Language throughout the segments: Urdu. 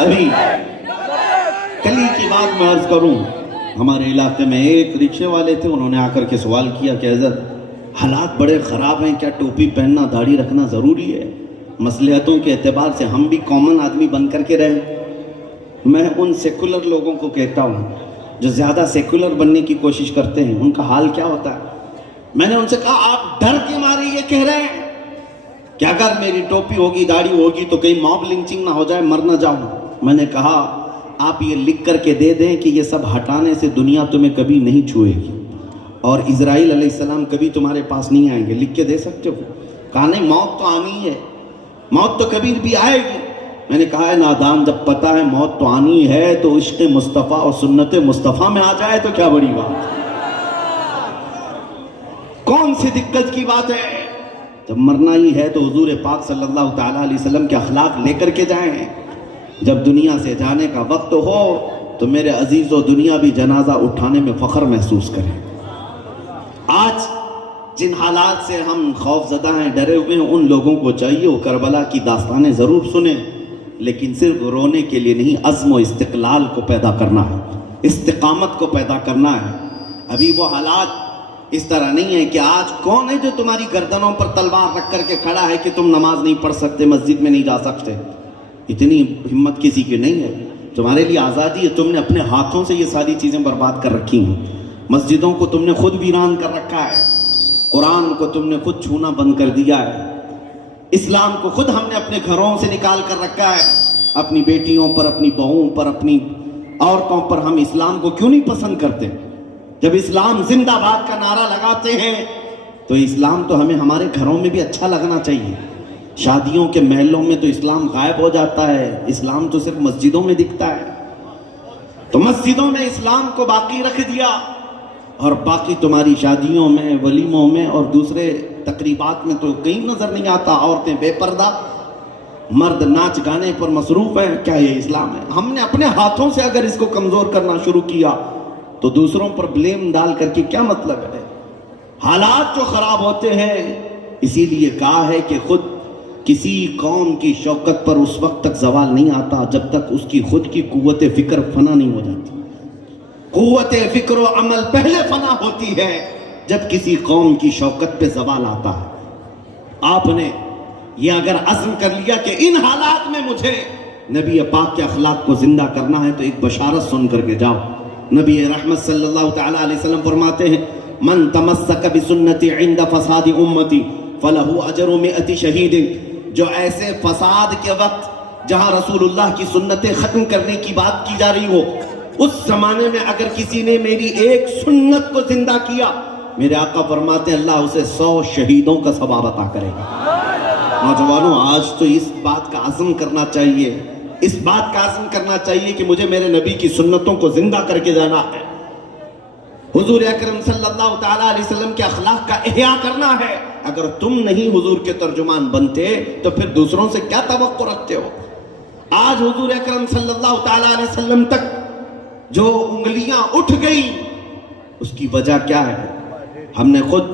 ابھی کل ہی کی بات میں عرض کروں، ہمارے علاقے میں ایک رکشے والے تھے، انہوں نے آ کر کے سوال کیا کہ حضرت حالات بڑے خراب ہیں، کیا ٹوپی پہننا داڑھی رکھنا ضروری ہے؟ مصلحتوں کے اعتبار سے ہم بھی کامن آدمی بن کر کے رہیں۔ میں ان سیکولر لوگوں کو کہتا ہوں جو زیادہ سیکولر بننے کی کوشش کرتے ہیں، ان کا حال کیا ہوتا ہے؟ میں نے ان سے کہا آپ ڈر کے مارے یہ کہہ رہے ہیں کہ اگر میری ٹوپی ہوگی داڑھی ہوگی تو کہیں موب لنچنگ نہ ہو جائے، مر نہ جاؤں۔ میں نے کہا آپ یہ لکھ کر کے دے دیں کہ یہ سب ہٹانے سے دنیا تمہیں کبھی نہیں چھوئے گی اور اسرائیل علیہ السلام کبھی تمہارے پاس نہیں آئیں گے، لکھ کے دے سکتے ہو؟ کہا نہیں، موت تو آنی ہے، موت تو کبھی بھی آئے گی۔ میں نے کہا ہے نادان، جب پتہ ہے موت تو آنی ہے تو عشق مصطفیٰ اور سنت مصطفیٰ میں آ جائے تو کیا بڑی بات، کون سی دقت کی بات ہے؟ جب مرنا ہی ہے تو حضور پاک صلی اللہ تعالیٰ علیہ وسلم کے اخلاق لے کر کے جائیں۔ جب دنیا سے جانے کا وقت ہو تو میرے عزیزو دنیا بھی جنازہ اٹھانے میں فخر محسوس کریں۔ آج جن حالات سے ہم خوف زدہ ہیں، ڈرے ہوئے ہیں، ان لوگوں کو چاہیے وہ کربلا کی داستانیں ضرور سنیں، لیکن صرف رونے کے لیے نہیں، عزم و استقلال کو پیدا کرنا ہے، استقامت کو پیدا کرنا ہے۔ ابھی وہ حالات اس طرح نہیں ہے کہ آج کون ہے جو تمہاری گردنوں پر تلوار رکھ کر کے کھڑا ہے کہ تم نماز نہیں پڑھ سکتے، مسجد میں نہیں جا سکتے۔ اتنی ہمت کسی کی نہیں ہے۔ تمہارے لیے آزادی ہے، تم نے اپنے ہاتھوں سے یہ ساری چیزیں برباد کر رکھی ہیں۔ مسجدوں کو تم نے خود ویران کر رکھا ہے، قرآن کو تم نے خود چھونا بند کر دیا ہے، اسلام کو خود ہم نے اپنے گھروں سے نکال کر رکھا ہے۔ اپنی بیٹیوں پر، اپنی بہوؤں پر، اپنی عورتوں پر ہم اسلام کو کیوں نہیں پسند کرتے؟ جب اسلام زندہ باد کا نعرہ لگاتے ہیں تو اسلام تو ہمیں ہمارے گھروں میں بھی اچھا لگنا چاہیے۔ شادیوں کے محلوں میں تو اسلام غائب ہو جاتا ہے، اسلام تو صرف مسجدوں میں دکھتا ہے۔ تو مسجدوں میں اسلام کو باقی رکھ دیا اور باقی تمہاری شادیوں میں، ولیموں میں اور دوسرے تقریبات میں تو کہیں نظر نہیں آتا۔ عورتیں بے پردہ، مرد ناچ گانے پر مصروف ہیں۔ کیا یہ اسلام ہے؟ ہم نے اپنے ہاتھوں سے اگر اس کو کمزور کرنا شروع کیا تو دوسروں پر بلیم ڈال کر کے کیا مطلب ہے؟ حالات جو خراب ہوتے ہیں، اسی لیے کہا ہے کہ خود کسی قوم کی شوکت پر اس وقت تک زوال نہیں آتا جب تک اس کی خود کی قوت فکر فنا نہیں ہو جاتی۔ قوت فکر و عمل پہلے فنا ہوتی ہے جب کسی قوم کی شوکت پہ زوال آتا ہے۔ آپ نے یہ اگر عزم کر لیا کہ ان حالات میں مجھے نبی پاک کے اخلاق کو زندہ کرنا ہے تو ایک بشارت سن کر کے جاؤ۔ نبی رحمت صلی اللہ تعالیٰ علیہ وسلم فرماتے ہیں من تمسک بسنتی عند فساد امتی فلہ اجر 100 شہید۔ جو ایسے فساد کے وقت جہاں رسول اللہ کی سنتیں ختم کرنے کی بات کی جا رہی ہو، اس زمانے میں اگر کسی نے میری ایک سنت کو زندہ کیا، میرے آقا فرماتے ہیں اللہ اسے 100 شہیدوں کا ثواب عطا کرے گا۔ نوجوانوں، آج تو اس بات کا عزم کرنا چاہیے، اس بات کا عزم کرنا چاہیے کہ مجھے میرے نبی کی سنتوں کو زندہ کر کے جانا ہے، حضور اکرم صلی اللہ تعالیٰ علیہ وسلم کے اخلاق کا احیاء کرنا ہے۔ اگر تم نہیں حضور کے ترجمان بنتے تو پھر دوسروں سے کیا توقع رکھتے ہو؟ آج حضور اکرم صلی اللہ تعالیٰ علیہ وسلم تک جو انگلیاں اٹھ گئی، اس کی وجہ کیا ہے؟ ہم نے خود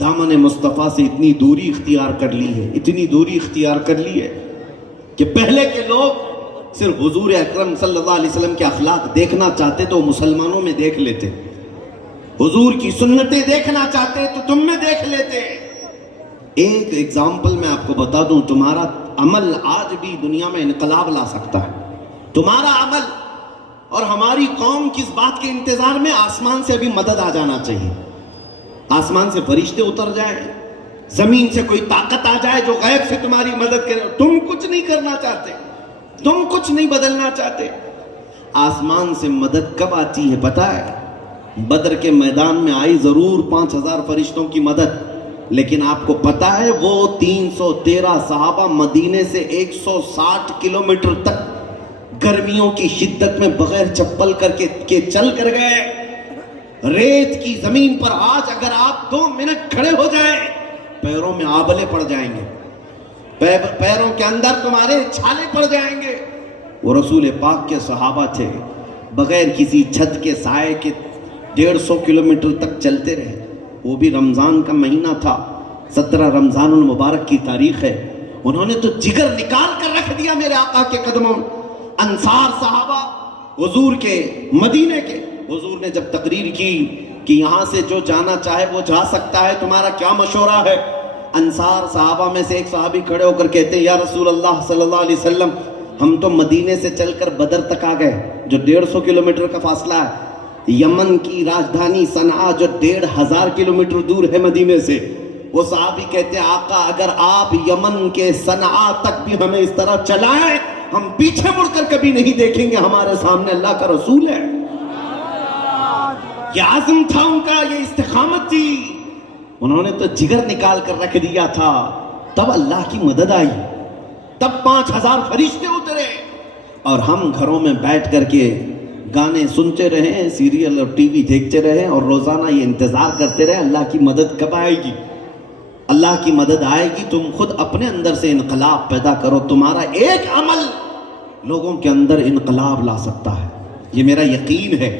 دامن مصطفیٰ سے اتنی دوری اختیار کر لی ہے، اتنی دوری اختیار کر لی ہے کہ پہلے کے لوگ صرف حضور اکرم صلی اللہ علیہ وسلم کے اخلاق دیکھنا چاہتے تو مسلمانوں میں دیکھ لیتے، حضور کی سنتیں دیکھنا چاہتے تو تم میں دیکھ لیتے۔ ایک ایگزامپل میں آپ کو بتا دوں، تمہارا عمل آج بھی دنیا میں انقلاب لا سکتا ہے۔ تمہارا عمل، اور ہماری قوم کس بات کے انتظار میں؟ آسمان سے ابھی مدد آ جانا چاہیے، آسمان سے فرشتے اتر جائیں، زمین سے کوئی طاقت آ جائے جو غیب سے تمہاری مدد کرے۔ تم کچھ نہیں کرنا چاہتے، تم کچھ نہیں بدلنا چاہتے۔ آسمان سے مدد کب آتی ہے پتہ ہے؟ بدر کے میدان میں آئی ضرور 5000 فرشتوں کی مدد، لیکن آپ کو پتہ ہے وہ 313 صحابہ مدینے سے 160 کلومیٹر تک گرمیوں کی شدت میں بغیر چپل کر کے چل کر گئے۔ ریت کی زمین پر آج اگر آپ 2 منٹ کھڑے ہو جائیں، پیروں میں آبلے پڑ جائیں گے، پیروں کے اندر تمہارے چھالے پڑ جائیں گے۔ وہ رسول پاک کے صحابہ تھے، بغیر کسی چھت کے سائے کے 150 کلومیٹر تک چلتے رہے۔ وہ بھی رمضان کا مہینہ تھا، 17 رمضان المبارک کی تاریخ ہے۔ انہوں نے تو جگر نکال کر رکھ دیا میرے آقا کے قدموں۔ انصار صحابہ حضور کے مدینے کے، حضور نے جب تقریر کی کہ یہاں سے جو جانا چاہے وہ جا سکتا ہے، تمہارا کیا مشورہ ہے؟ انصار صحابہ میں سے ایک صحابی کھڑے ہو کر کہتے ہیں یا رسول اللہ صلی اللہ علیہ وسلم، ہم تو مدینے سے چل کر بدر تک آ گئے جو 150 کلومیٹر کا فاصلہ ہے، یمن کی راجدھانی صنعاء جو 1500 کلومیٹر دور ہے مدینے سے۔ وہ صحابی کہتے ہیں آقا اگر آپ یمن کے صنعاء تک بھی ہمیں اس طرح چلائیں، ہم پیچھے مڑ کر کبھی نہیں دیکھیں گے، ہمارے سامنے اللہ کا رسول ہے۔ یہ عزم تھا ان کا، یہ استقامت تھی، انہوں نے تو جگر نکال کر رکھ دیا تھا۔ تب اللہ کی مدد آئی، تب 5000 فرشتے اترے، اور ہم گھروں میں بیٹھ کر کے گانے سنتے رہیں، سیریل اور ٹی وی دیکھتے رہیں، اور روزانہ یہ انتظار کرتے رہیں اللہ کی مدد کب آئے گی۔ اللہ کی مدد آئے گی، تم خود اپنے اندر سے انقلاب پیدا کرو، تمہارا ایک عمل لوگوں کے اندر انقلاب لا سکتا ہے، یہ میرا یقین ہے۔